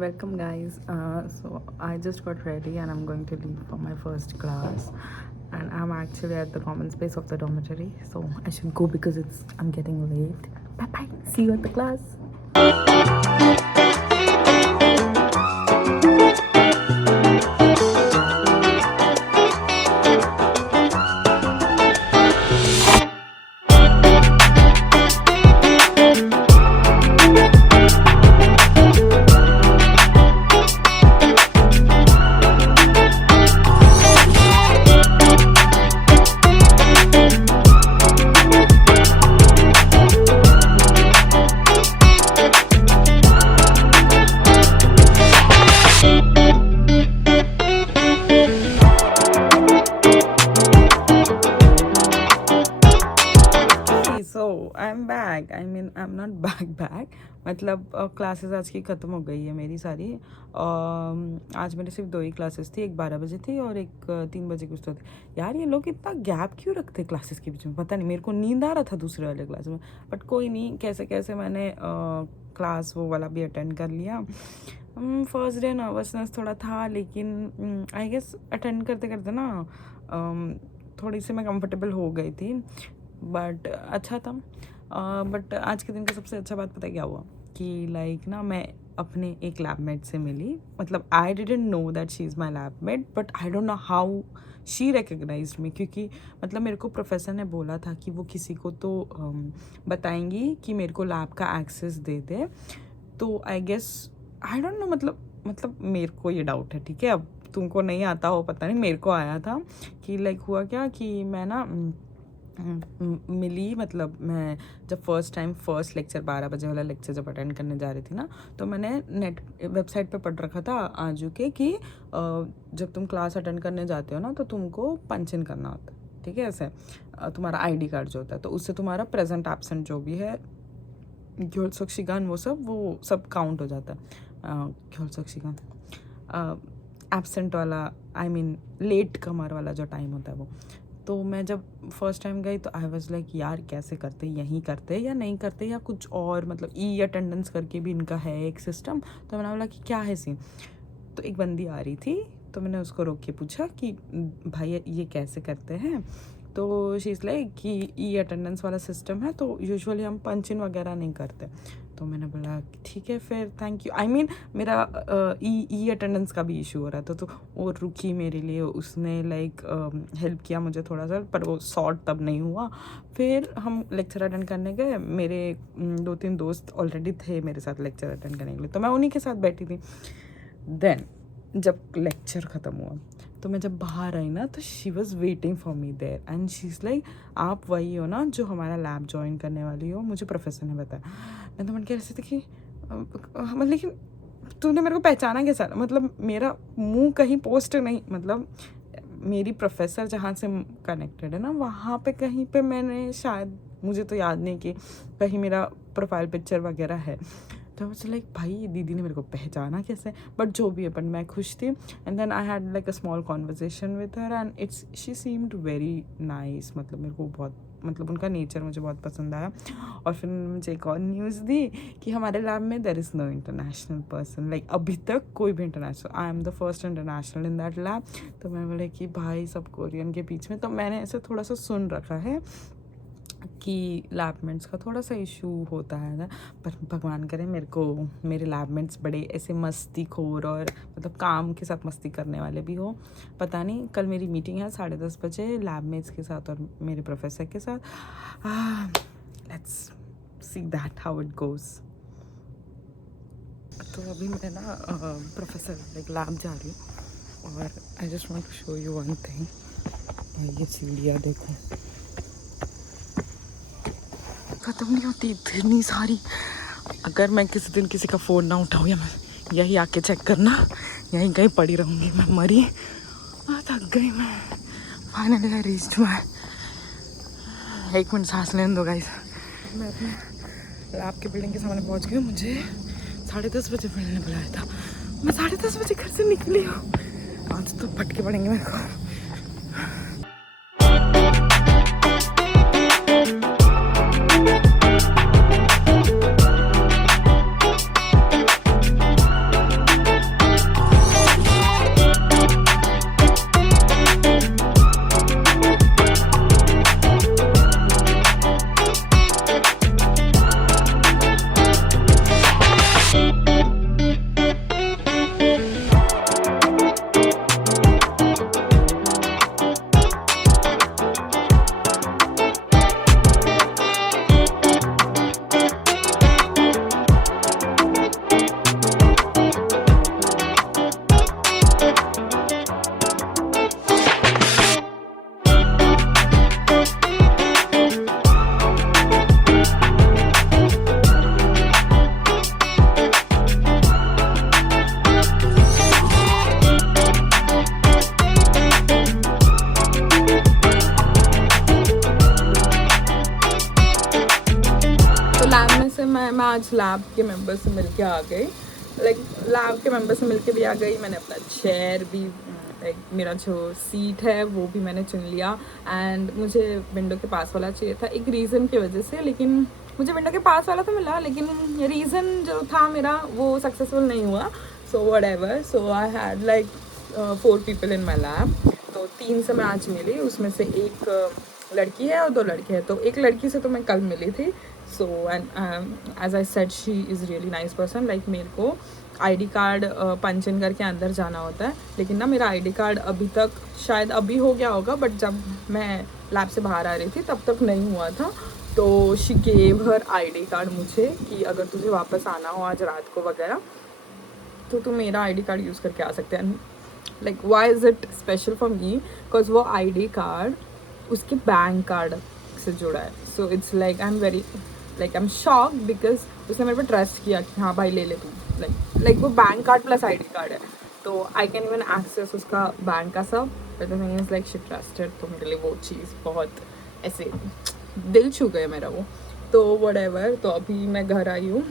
Welcome guys. So I just got ready and I'm going to leave for my first class, and I'm actually at the common space of the dormitory, so I should go because I'm getting late. Bye bye. See you at the class. So I'm back. I mean I'm not back. मतलब classes आज की ख़त्म हो गई है मेरी सारी. आज मेरे सिर्फ 2 ही क्लासेस थी. एक 12 बजे थी और एक 3 बजे कुछ तो थी. यार ये लोग इतना गैप क्यों रखते क्लासेस के बीच में, पता नहीं. मेरे को नींद आ रहा था दूसरे वाले क्लास में, बट कोई नहीं, कैसे कैसे मैंने क्लास वो वाला भी अटेंड कर लिया. फर्स्ट डे नर्वसनेस थोड़ा था, लेकिन आई गेस अटेंड करते करते ना थोड़ी सी मैं कंफर्टेबल हो गई थी. बट अच्छा था. बट आज के दिन का सबसे अच्छा बात पता है क्या हुआ, कि लाइक ना मैं अपने एक लैबमेट से मिली. मतलब I didn't know that she is my labmate, but I don't know how she recognized me, क्योंकि मतलब मेरे को प्रोफेसर ने बोला था कि वो किसी को तो बताएंगी कि मेरे को लैब का एक्सेस दे दे. तो I guess I don't know, मतलब मेरे को ये डाउट है, ठीक है. अब तुमको नहीं आता हो पता नहीं, मेरे को आया था कि लाइक हुआ क्या कि मैं ना मिली. मतलब मैं जब फर्स्ट लेक्चर 12 बजे वाला लेक्चर जब अटेंड करने जा रही थी ना, तो मैंने नेट वेबसाइट पे पढ़ रखा था आजू के कि जब तुम क्लास अटेंड करने जाते हो ना, तो तुमको पंच इन करना होता है, ठीक है. ऐसे तुम्हारा आईडी कार्ड जो होता है, तो उससे तुम्हारा प्रेजेंट एब्सेंट जो भी है, ग्योलसोक्शिगान वो सब काउंट हो जाता है. ग्योलसोक्शिगान एब्सेंट वाला, आई मीन लेट कमर वाला जो टाइम होता है वो. तो मैं जब फर्स्ट टाइम गई तो आई वाज लाइक यार कैसे करते, यहीं करते या नहीं करते या कुछ और, मतलब ई अटेंडेंस करके भी इनका है एक सिस्टम. तो मैंने बोला कि क्या है सीन. तो एक बंदी आ रही थी, तो मैंने उसको रोक के पूछा कि भाई ये कैसे करते हैं. तो शी इज़ लाइक कि ई अटेंडेंस वाला सिस्टम है, तो यूजुअली हम पंच इन वगैरह नहीं करते. तो मैंने बोला ठीक है फिर, थैंक यू. आई मीन मेरा ई अटेंडेंस का भी इशू हो रहा था, तो वो रुकी मेरे लिए. उसने लाइक हेल्प किया मुझे थोड़ा सा, पर वो सॉर्ट तब नहीं हुआ. फिर हम लेक्चर अटेंड करने गए. मेरे 2-3 दोस्त ऑलरेडी थे मेरे साथ लेक्चर अटेंड करने के लिए, तो मैं उन्हीं के साथ बैठी थी. देन जब लेक्चर ख़त्म हुआ, तो मैं जब बाहर आई ना, तो she was waiting for me there and she is like आप वही हो ना जो हमारा लैब ज्वाइन करने वाली हो, मुझे प्रोफेसर ने बताया. मैं तो मन कह रही थी कि मतलब लेकिन तूने मेरे को पहचाना कैसा. मतलब मेरा मुंह कहीं पोस्ट नहीं, मतलब मेरी प्रोफेसर जहाँ से कनेक्टेड है ना, वहाँ पे कहीं पे मैंने शायद, मुझे तो याद नहीं कि कहीं मेरा प्रोफाइल पिक्चर वगैरह है. तो मुझे लाइक भाई दीदी ने मेरे को पहचाना कैसे, बट जो भी है, बट मैं खुश थी. And then I had like a small conversation with her and she seemed very nice. मतलब मेरे को बहुत, मतलब उनका नेचर मुझे बहुत पसंद आया. और फिर मुझे एक और न्यूज़ दी कि हमारे लैब में there is no international person. Like अभी तक कोई भी international, I am the first international in that lab. तो मैं बोले कि भाई सब कोरियन के बीच में. तो मैंने ऐसे थोड़ा सा सुन रखा है कि लैबमेट्स का थोड़ा सा इशू होता है ना, पर भगवान करे मेरे लैबमेट्स बड़े ऐसे मस्ती खोर और मतलब काम के साथ मस्ती करने वाले भी हो. पता नहीं, कल मेरी मीटिंग है 10:30 बजे लैबमेट्स के साथ और मेरे प्रोफेसर के साथ. Let's see that how it goes. तो अभी मैं ना प्रोफेसर लाइक लैब जा रही हूँ, और I just want to show you one thing. ये सीढ़ियाँ देखो, ख़त्म नहीं होती इतनी सारी. अगर मैं किसी दिन किसी का फ़ोन ना उठाऊँ, या मैं यही आके चेक करना, यहीं कहीं पड़ी रहूँगी. मैं मरी, थक गई मैं. Finally I reached my. 1 minute सांस लेने दो गाइस. मैं अपने लैब के बिल्डिंग के सामने पहुँच गई हूँ. मुझे 10:30 बजे फ्रेंड ने बुलाया था. मैं 10:30 बजे घर से निकली हूँ. आज तो फटके पड़ेंगे मेरे को. लैब में से मैं आज लैब के मेंबर से मिल के आ गई, लैब के मेंबर से मिल के भी आ गई। मैंने अपना चेयर भी, मेरा जो सीट है वो भी मैंने चुन लिया। एंड मुझे विंडो के पास वाला चाहिए था एक रीज़न की वजह से, लेकिन मुझे विंडो के पास वाला तो मिला, लेकिन रीज़न जो था मेरा वो सक्सेसफुल नहीं हुआ। So whatever, so I had 4 people in my lab. तो 3 से मैं आज मिली, उसमें से एक लड़की है और 2 लड़के हैं। तो एक लड़की से तो मैं कल मिली थी। So and as I said she is really nice person. मेरे को आईडी कार्ड पंच इन करके अंदर जाना होता है, लेकिन ना मेरा आईडी कार्ड अभी तक, शायद अभी हो गया होगा, बट जब मैं लैब से बाहर आ रही थी तब तक नहीं हुआ था। तो she gave her ID card मुझे कि अगर तुझे वापस आना हो आज रात को वगैरह तो तुम मेरा आईडी कार्ड यूज़ करके आ सकते हैं। Why is it special for me? Because वो आईडी कार्ड उसके बैंक कार्ड से जुड़ा है। So it's I am shock because उसने मेरे पे ट्रस्ट किया कि हाँ भाई ले ले तू। वो bank card plus ID card है, तो आई कैन इवन एक्सेस उसका बैंक का सब। But the thing is she trusted, तो मेरे लिए वो चीज़ बहुत ऐसे दिल छू गए मेरा वो। तो व्हाटएवर, तो अभी मैं घर आई हूँ।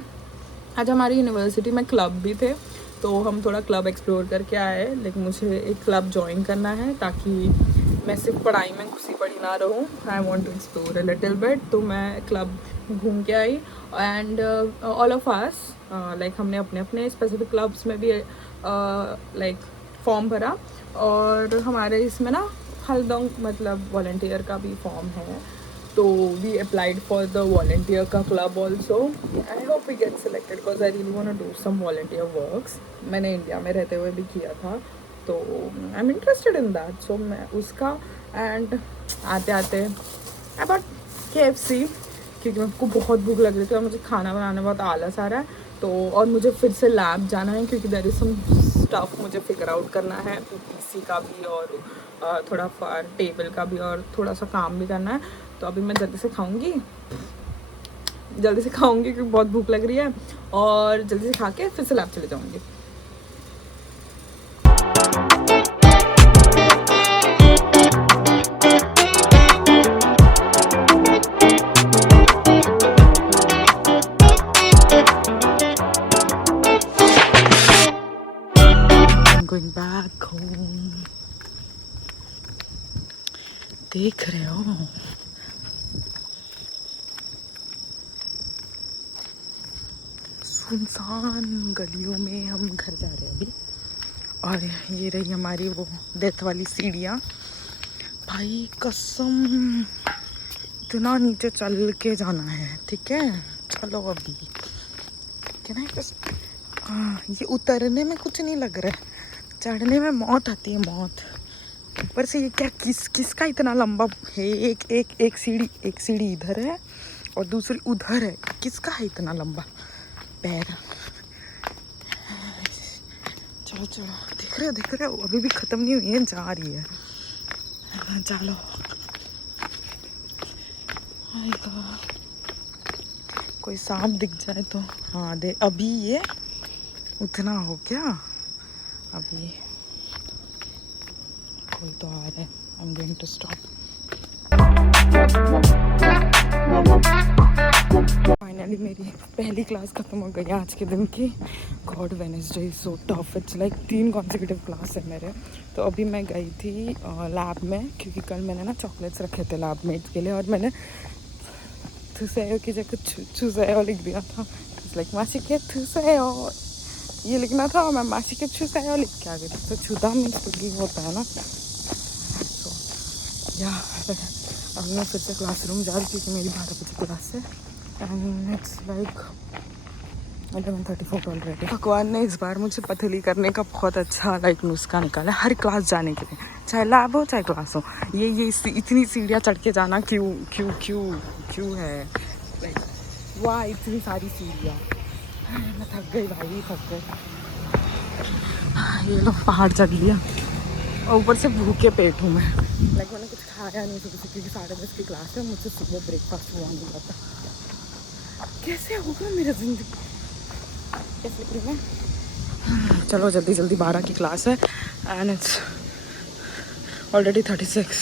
आज हमारी यूनिवर्सिटी में क्लब भी थे, तो हम थोड़ा क्लब एक्सप्लोर करके आए। लेकिन मुझे एक क्लब ज्वाइन करना है ताकि मैं सिर्फ पढ़ाई में घुसी पड़ी ना रहूँ। I want to explore a little bit. तो मैं क्लब घूम के आई एंड ऑल ऑफ अस हमने अपने अपने स्पेसिफिक क्लब्स में भी फॉर्म भरा। और हमारे इसमें ना हल्दोंग वॉलंटियर का भी फॉर्म है, तो we applied for the volunteer का club also. I hope we get selected because I really want to do some volunteer works. मैंने इंडिया में रहते हुए भी किया था, तो I am interested in that. So मैं उसका एंड आते आते अबाउट KFC, क्योंकि मेरे को बहुत भूख लग रही थी और मुझे खाना बनाने बहुत आलस आ रहा है। तो और मुझे फिर से लैब जाना है क्योंकि देयर इज़ सम स्टफ मुझे फिगर आउट करना है, PC का भी और थोड़ा फार टेबल का भी और थोड़ा सा काम भी करना है। तो अभी मैं जल्दी से खाऊंगी क्योंकि बहुत भूख लग रही है, और जल्दी से खा के फिर से लैब चले जाऊंगी। Going back home. देख रहे हो सुनसान गलियों में हम घर जा रहे हैं अभी। और ये रही हमारी वो डेथ वाली सीढ़ियाँ। भाई कसम इतना नीचे चल के जाना है। ठीक है चलो अभी क्या ना, ये उतरने में कुछ नहीं लग रहा है, चढ़ने में मौत आती है, मौत। ऊपर से ये क्या किसका इतना लंबा है? एक सीढ़ी इधर है और दूसरी उधर है। किसका है इतना लंबा पैर? चलो देख रहे हो अभी भी ख़त्म नहीं हुई है, जा रही है। चलो कोई सांप दिख जाए तो। हाँ दे, अभी ये उतना हो क्या? अभी कोई तो आ रहा है। I am going to stop. Finally मेरी पहली क्लास ख़त्म हो गई आज के दिन की। God Wednesday is so tough. It's 3 consecutive class है मेरे। तो अभी मैं गई थी लैब में, क्योंकि कल मैंने ना चॉकलेट्स रखे थे लैब मेट्स के लिए, और मैंने थुसेयो की जगह छुसेयो लिख दिया था। मासी के थुसेयो ये लिखना था, और मैं मासी के छुसेयो लिख के आ गई थी। तो छुदा मीन्स कुछ होता है ना। या अब मैं फिर से क्लासरूम जा रही थी क्योंकि मेरी 12 बजे क्लास है एंड इट्स 11:34 ऑलरेडी। भगवान ने इस बार मुझे पतली करने का बहुत अच्छा नुस्खा निकाला हर क्लास जाने के लिए, चाहे लैब हो चाहे क्लास हो। ये इतनी सीढ़ियाँ चढ़ के जाना क्यों है? वाह इतनी सारी सीढ़ियाँ। मैं थक गई भाई, थक गई। ये लो पहाड़ चढ़ लिया, और ऊपर से भूखे पेट हूँ मैं। मैंने कुछ खाया नहीं सुबह से क्योंकि 10:30 की क्लास है। मुझे सुबह ब्रेकफास्ट हुआ नहीं जाता। कैसे होगा मेरा ज़िंदगी? कैसे लिख रही मैं? चलो जल्दी 12 की क्लास है and it's already 36।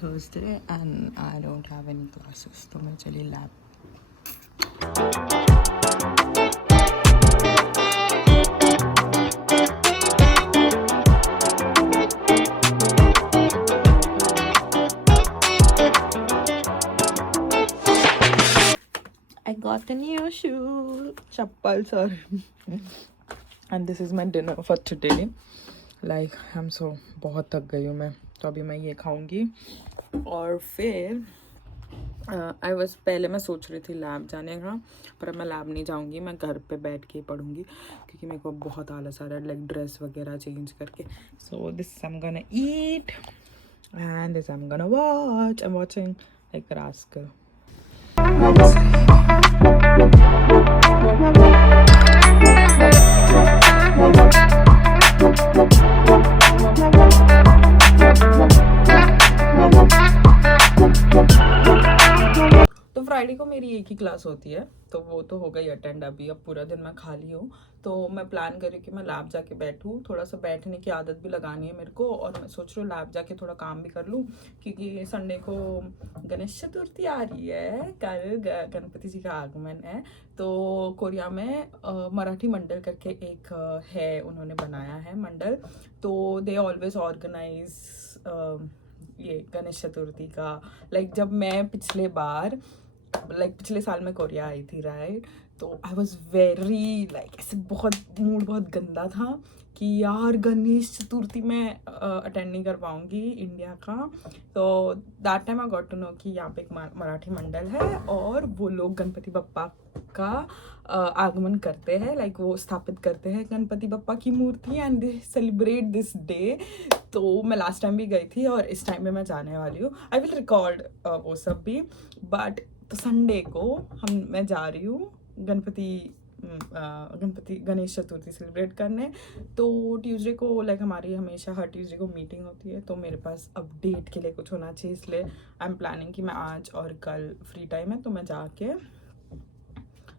Thursday and I don't have any classes, तो मैं चली lab. I got a new shoe, chappal, sorry. And this is my dinner for today. Like I'm so बहुत थक गई हूँ मैं, तो अभी मैं ये खाऊंगी और फिर पहले मैं सोच रही थी लैब जाने का, पर मैं लैब नहीं जाऊंगी, मैं घर पे बैठ के पढ़ूंगी क्योंकि मेरे को बहुत आलस आ रहा है लाइक ड्रेस वगैरह चेंज करके. So this I am gonna eat and this I am gonna watch. I am watching like rascal. तो फ्राइडे को मेरी एक ही क्लास होती है, तो वो तो हो गई अटेंड. अभी अब पूरा दिन मैं खाली हूँ, तो मैं प्लान कर रही हूँ कि मैं लैब जाके बैठूँ. थोड़ा सा बैठने की आदत भी लगानी है मेरे को, और मैं सोच रही हूँ लैब जाके थोड़ा काम भी कर लूँ क्योंकि संडे को गणेश चतुर्थी आ रही है. कल गणपति जी का आगमन है. तो कोरिया में मराठी मंडल करके एक है, उन्होंने बनाया है मंडल. तो दे ऑलवेज ऑर्गेनाइज ये गणेश चतुर्थी का. लाइक जब मैं पिछले साल में कोरिया आई थी राइट, तो आई वॉज वेरी लाइक ऐसे बहुत गंदा था कि यार गणेश चतुर्थी में अटेंड नहीं कर पाऊँगी इंडिया का. तो that time I got to know कि यहाँ पे एक मराठी मंडल है और वो लोग गणपति बप्पा का आगमन करते हैं, लाइक वो स्थापित करते हैं गणपति बप्पा की मूर्ति and they celebrate this day. तो मैं लास्ट टाइम भी गई थी और इस टाइम में मैं जाने वाली हूँ. आई विल रिकॉर्ड वो सब भी. बट तो संडे को मैं जा रही हूँ गणेश चतुर्थी सेलिब्रेट करने. तो ट्यूसडे को लाइक हमारी हमेशा हर ट्यूसडे को मीटिंग होती है, तो मेरे पास अपडेट के लिए कुछ होना चाहिए, इसलिए आई एम प्लानिंग कि मैं आज और कल फ्री टाइम है तो मैं जाके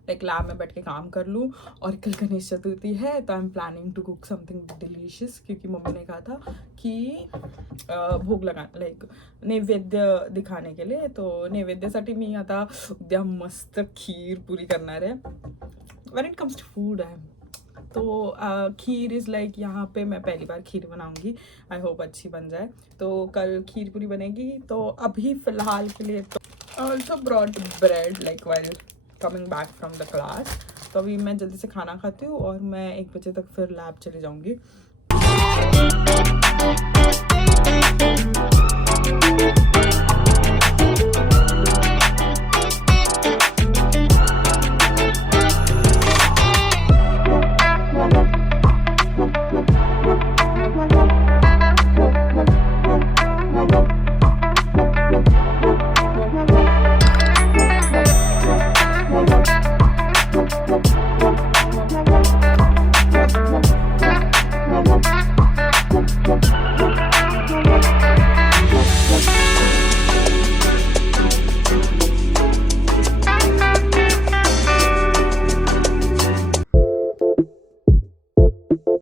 लाइक लैब में बैठ के काम कर लूँ. और कल गणेश चतुर्थी है तो I am planning to cook something delicious, क्योंकि मम्मी ने कहा था कि भोग लगा लाईक नैवेद्य दिखाने के लिए. तो नैवेद्यासाठी मी आता उद्या मस्त खीर पुरी करणार आहे. When it comes to food तो खीर इज़ लाइक यहाँ पे मैं पहली बार खीर बनाऊंगी. आई होप अच्छी बन जाए. तो कल खीर पूरी बनेगी. तो अभी फ़िलहाल के लिए तो also broad bread like while coming back from the class. तो अभी मैं जल्दी से खाना खाती हूँ और मैं 1 बजे तक फिर लैब चली जाऊँगी.